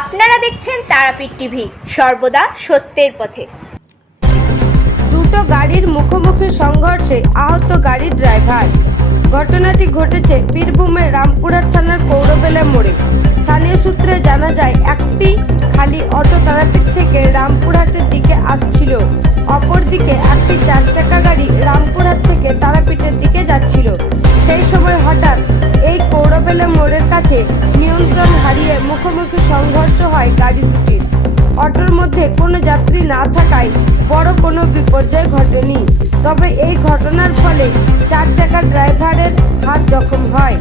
আপনারা দেখছেন তারাপীঠ টিভি, সর্বদা সত্যের পথে। দুটো গাড়ির মুখোমুখি সংঘর্ষে আহত গাড়ির ড্রাইভার। ঘটনাটি ঘটেছে বীরভূমের রামপুরহাট থানার কৌরবেলা মোড়ে। স্থানীয় সূত্রে জানা যায়, একটি খালি অটো তারাপীঠ থেকে রামপুরহাটের দিকে আসছিল, অপরদিকে একটি 4 চাকা গাড়ি রামপুরহাট থেকে তারাপীঠের দিকে যাচ্ছিল। সেই সময় হঠাৎ এই কৌরবেলা মোড়ের কাছে নিয়ন্ত্রণ হারিয়ে মুখোমুখি সংঘর্ষ হয় গাড়ি দুটির। অটোর মধ্যে কোনো যাত্রী না থাকায় বড় কোনো বিপর্যয় ঘটেনি, তবে এই ঘটনার ফলে 4 চাকার ড্রাইভারের হাত জখম হয়।